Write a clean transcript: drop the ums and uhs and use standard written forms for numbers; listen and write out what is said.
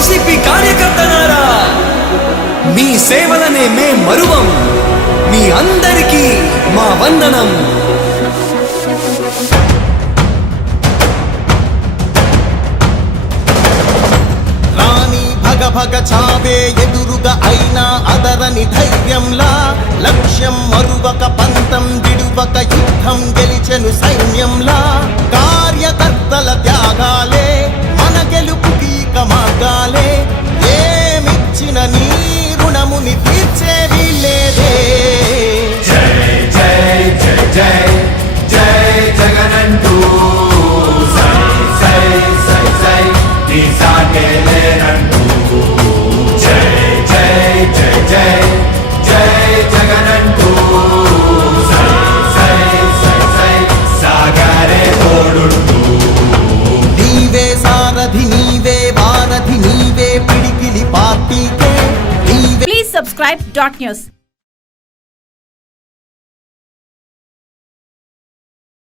YCP కార్యకర్తలారా, మీ సేవలనే మే మరువం. మీ అందరికీ మా వందనం. భగ చావే ఎదురుగా అయినా అదరని ధైర్యంలా, లక్ష్యం మరువక పంతం విడువక యుద్ధం గెలిచెను సైన్యంలా. కార్యకర్తల త్యాగాలే మన గెలుపుకి మార్గాలే. ఏమిచ్చిన నీ రుణముని తీర్చేది లేదే. జై జై జై జై జై జగనంటూ సై సై సై సై నీ సాగే లేనంటూ. జై జై జై జై జై జగనంటూ సై సై సై సై సాగరే తోడుంటూ. నీవే సారథి నీవే వారధి నీవే పిడికిలి పార్టీకే. Please subscribe .news.